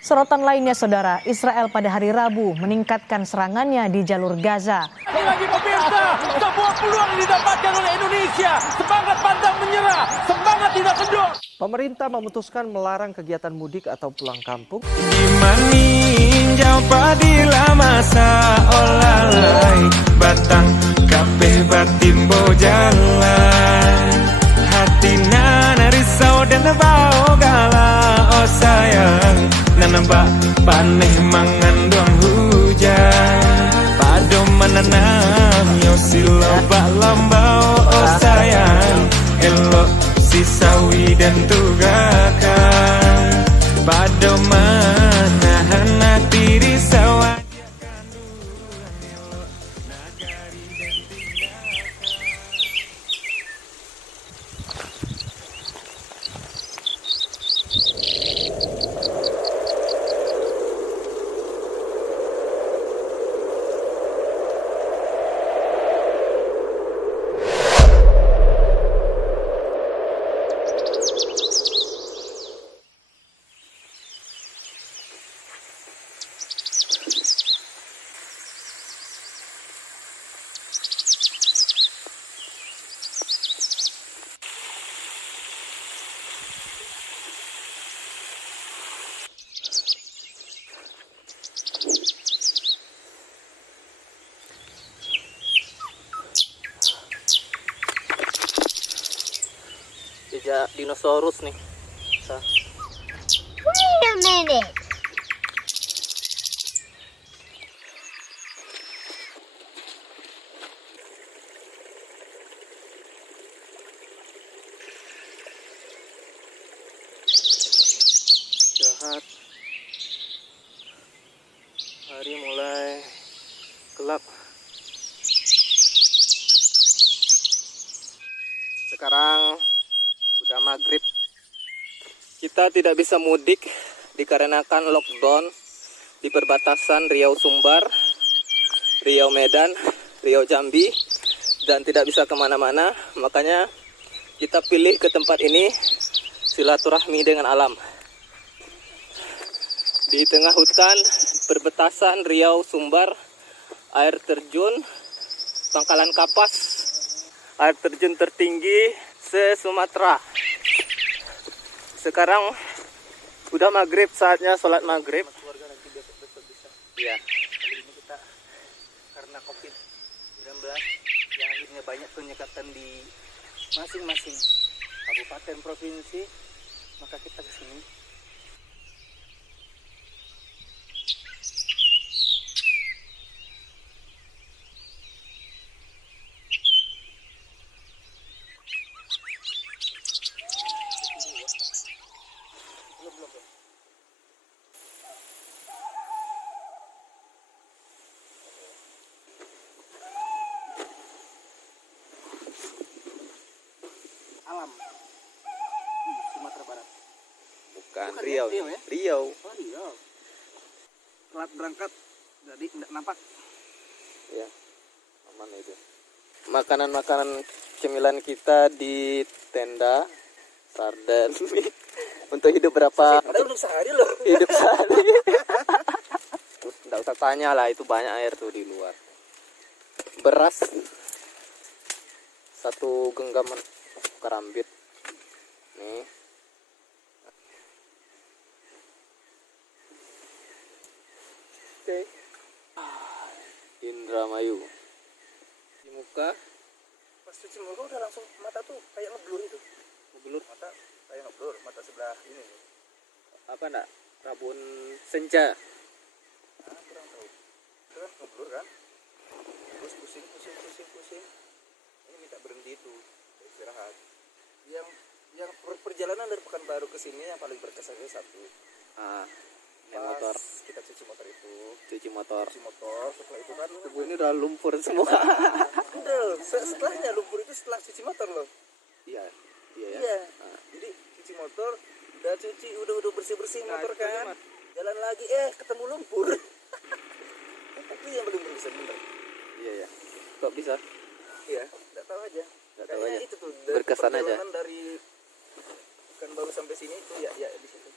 Sorotan lainnya, saudara, Israel pada hari Rabu meningkatkan serangannya di jalur Gaza. Lagi pemirsa, sebuah peluang didapatkan oleh Indonesia. Semangat pantang menyerah, semangat tidak kendor. Pemerintah memutuskan melarang kegiatan mudik atau pulang kampung. Dimaninjau padila masa olalai batang kabeh batimbo jalan hatina narisau dan bau gala oh sayang nanamba paneh mangan doang hujan pado menanam yo silo bak lambau oh sayang elok si sawi dan tugakan pado menahan hati risau. Jejak dinosaurus nih. Wait a minute. Istirahat. Hari mulai gelap. Sekarang udah maghrib. Kita tidak bisa mudik dikarenakan lockdown di perbatasan Riau Sumbar, Riau Medan, Riau Jambi, dan tidak bisa kemana-mana. Makanya kita pilih ke tempat ini silaturahmi dengan alam. Di tengah hutan perbatasan Riau Sumbar, air terjun Pangkalan Kapas, air terjun tertinggi se-Sumatera. Sekarang udah maghrib, saatnya sholat maghrib. Iya. Kali ini kita karena COVID-19 yang akhirnya banyak penyekatan di masing-masing kabupaten provinsi, maka kita ke sini. Alam di Sumatera Barat. Bukan Bukan Riau. Riau ya? Riau. Oh iya. Telat berangkat, jadi tidak nampak. Ya, aman itu. Makanan-makanan cemilan kita di tenda sarden untuk hidup berapa? Ada untuk sehari loh. Hidup sehari. Terus nggak usah tanya lah, itu banyak air tuh di luar. Beras 1 genggaman karambit nih. Oke. Indramayu di muka Pas cuci muka udah langsung mata tuh kayak ngeblur itu. ngeblur Mata kayak ngeblur, mata sebelah ini. apa nak rabun senja. Kurang tahu. Itu kan ngeblur kan. Terus pusing. Ini minta berhenti itu, istirahat. Yang perjalanan dari Pekanbaru ke sini yang paling berkesan itu satu. Yang motor, Kita cuci motor itu. cuci motor. Setelah itu kan Tubuh ini udah lumpur semua. udah setelahnya lumpur itu setelah cuci motor loh. Iya ya. Iya. Jadi cuci motor, udah cuci, udah bersih motor itu kan. Mas. Jalan lagi ketemu lumpur. Itu yang belum berkesan bener. Iya. Kok bisa? Iya, enggak tahu aja. Nggak tahu Kayaknya aja. itu tuh Berkesan aja. perjalanan dari Pekanbaru sampai sini itu ya di situ.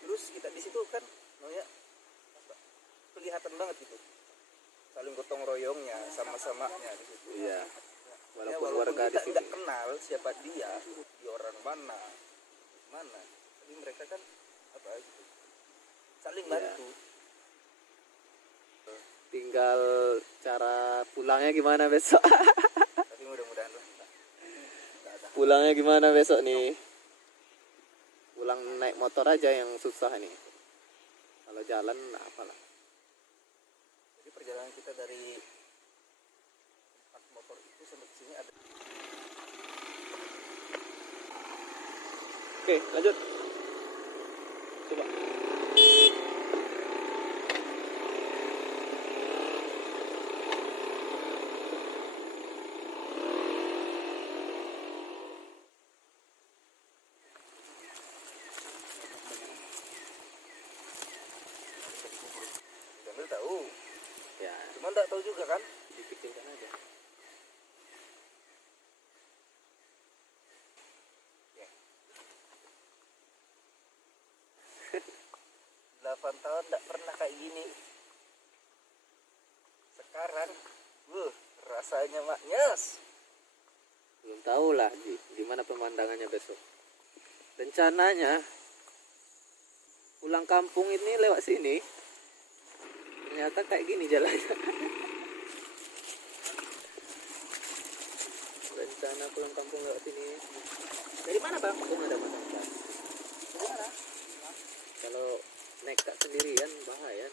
Terus terus kita di situ kan namanya apa, kelihatan banget gitu saling gotong royongnya sama-samanya di situ. Iya. Ya, Walaupun warga di kita sini. tidak kenal siapa dia orang mana, tapi mereka kan apa gitu saling bantu. Tinggal cara pulangnya gimana besok? Tapi mudah-mudahan lah nggak ada. Pulangnya gimana besok nih? Pulang naik motor aja yang susah nih. Kalau jalan apalah. Jadi perjalanan kita dari tempat motor itu sampai ke sini ada. Oke, lanjut. Coba. Jamil tahu, Ya, cuma nggak tahu juga kan. dipikirkan aja. 8 tahun nggak pernah kayak gini. Sekarang, rasanya maknyes. Belum tahu lah gimana pemandangannya besok. Rencananya pulang kampung ini lewat sini. Ternyata kayak gini jalannya. Rencana pulang kampung lewat sini. Dari mana bang? Ada mana? Kalau nekat sendirian bahaya.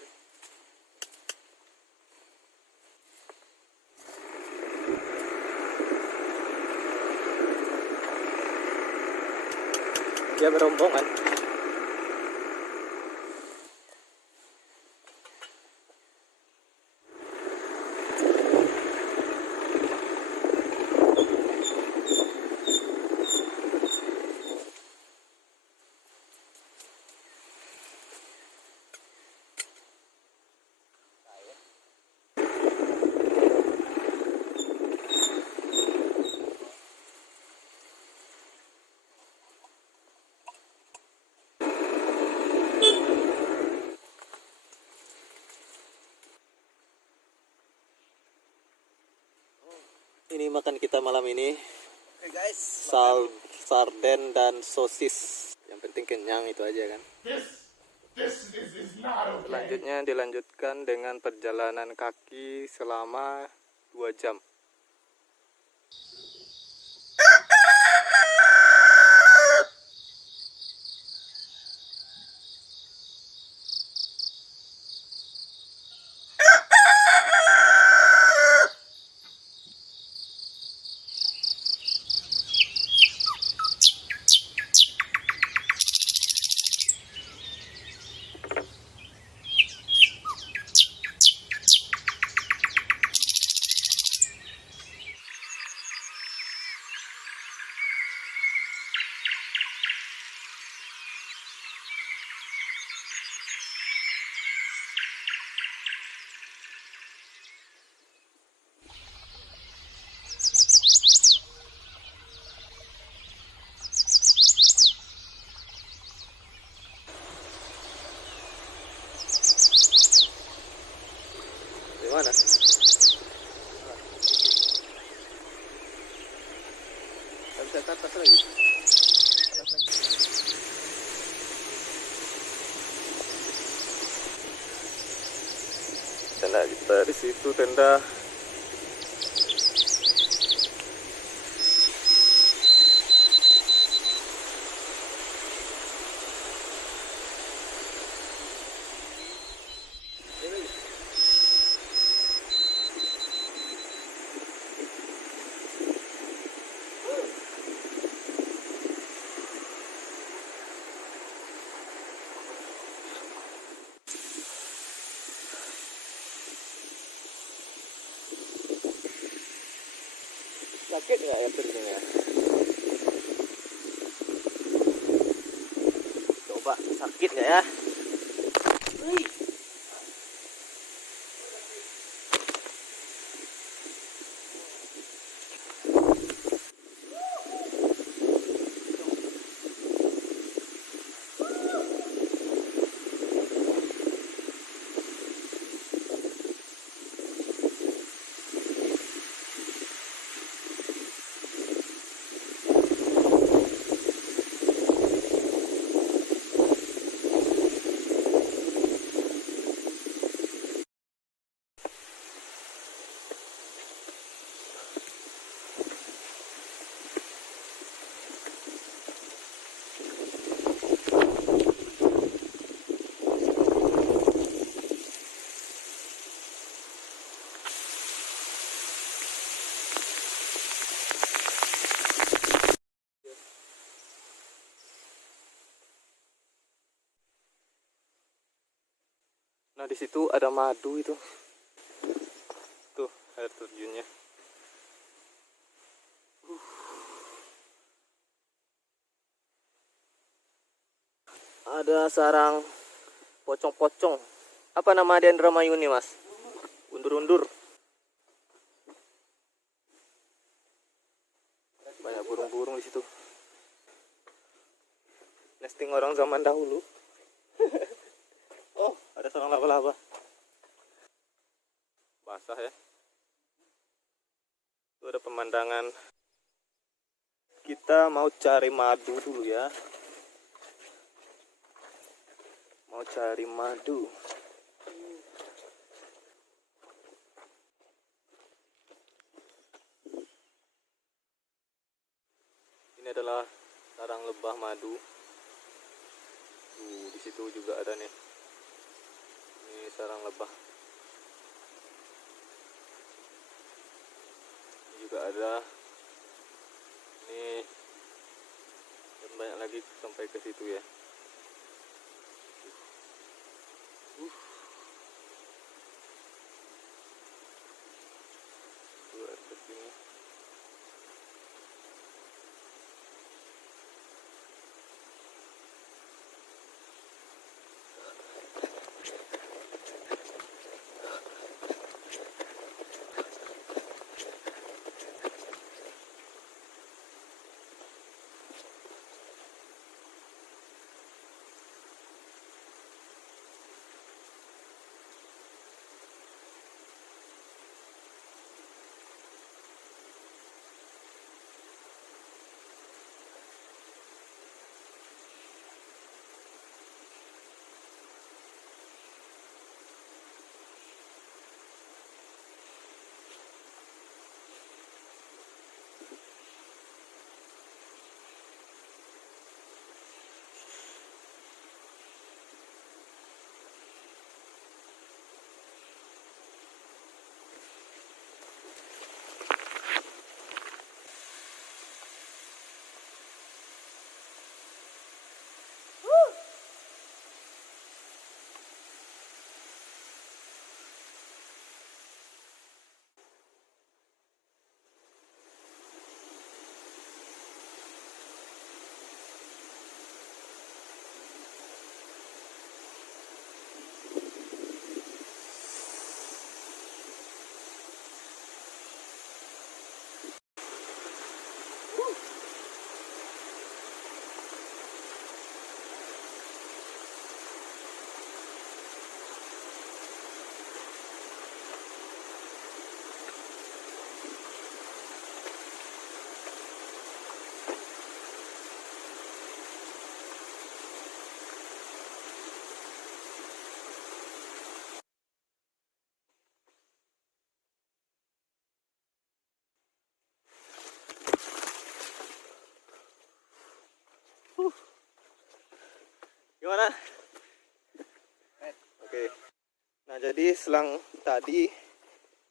Dia berombongan. Ini makan kita malam ini Oke guys, sarden dan sosis. Yang penting kenyang itu aja kan. Selanjutnya dilanjutkan dengan perjalanan kaki selama 2 jam. Di mana? Bisa ke atas lagi. Tenda kita di situ, tenda. Sakit nggak ya perutnya? Coba sakit nggak ya? Nah, di situ ada madu itu. Tuh, air terjunnya. Ada sarang pocong-pocong. Apa nama di Indramayu nih, Mas? Undur-undur. Banyak burung-burung di situ. Nesting orang zaman dahulu. Oh, ada sarang laba-laba. Basah ya. Itu ada pemandangan. Kita mau cari madu dulu ya. Mau cari madu. Ini adalah sarang lebah madu. Di situ juga ada nih. Ini sarang lebah. Ini juga ada. Ini dan banyak lagi sampai ke situ ya. Ke sini. Gimana? Oke. Nah, jadi selang tadi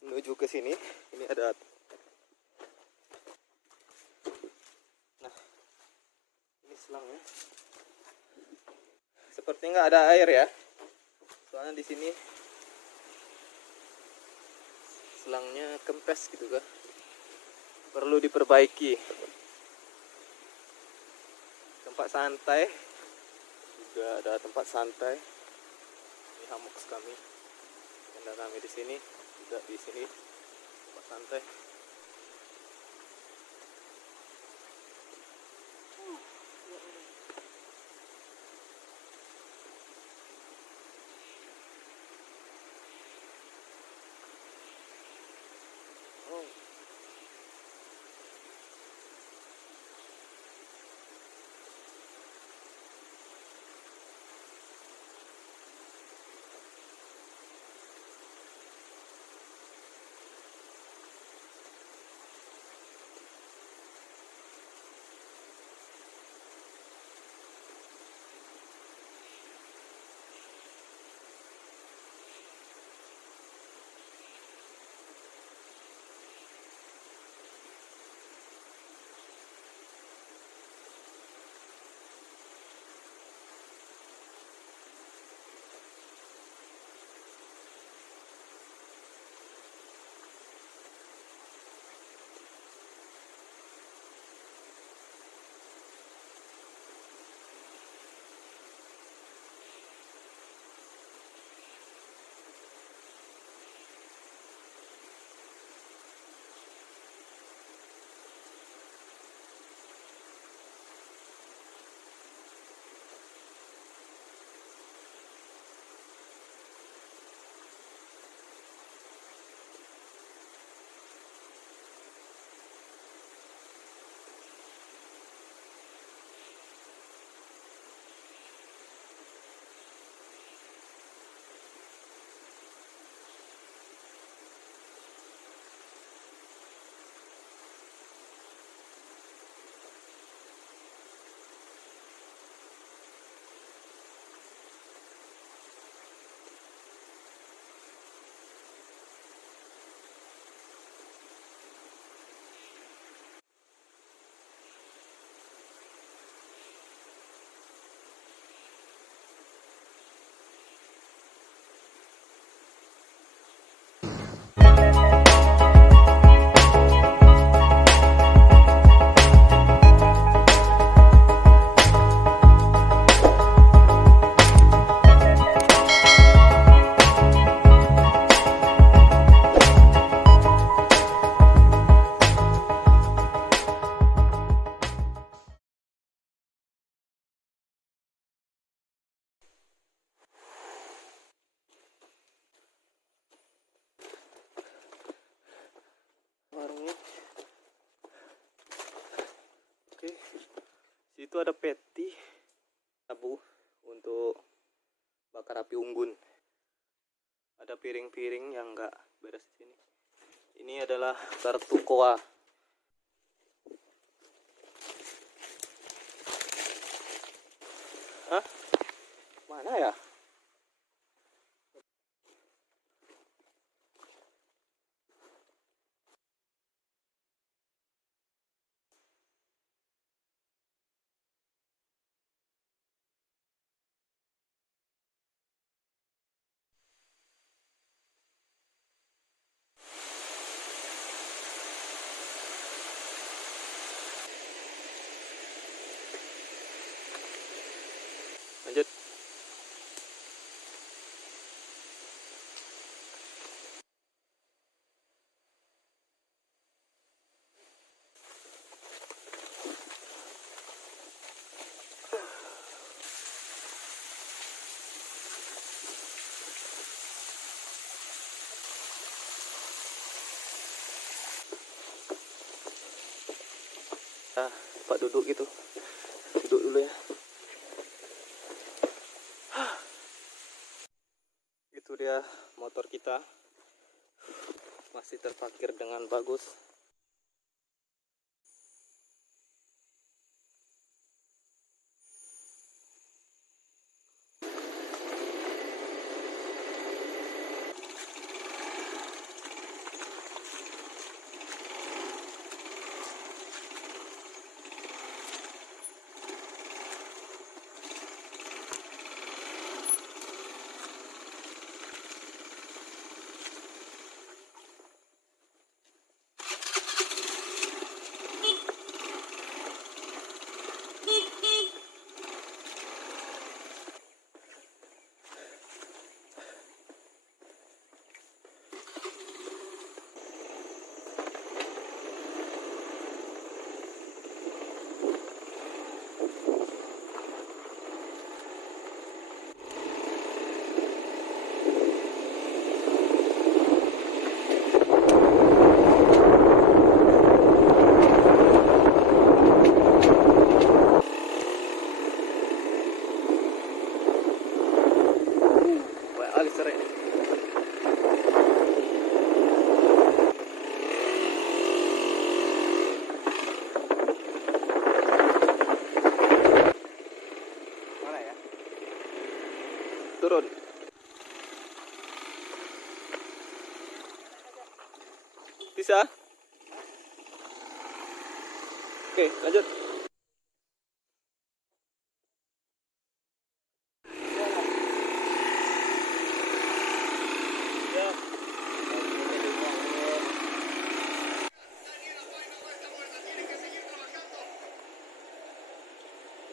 menuju ke sini, ini ada. Nah, ini selangnya. Seperti nggak ada air ya. Soalnya di sini selangnya kempes gitu kan. Perlu diperbaiki. Tempat santai. Juga ada tempat santai. Ini hammock kami. Tenda kami di sini, juga di sini tempat santai. Oke, situ ada peti abu untuk bakar api unggun. Ada piring-piring yang enggak beres di sini. Ini adalah kartu koa. Hah? Mana ya? Lanjut. Nah, Pak duduk gitu. Duduk dulu ya. Itu dia motor kita. Masih terparkir dengan bagus. Turun. Bisa? Oke, lanjut.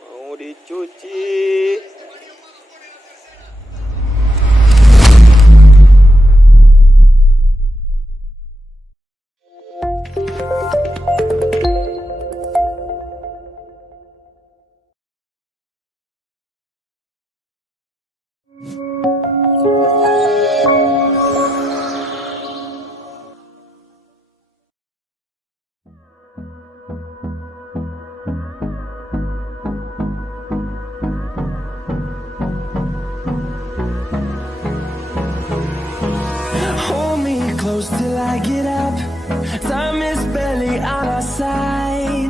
Mau dicuci. Hold me close till I get up. Time is barely on our side.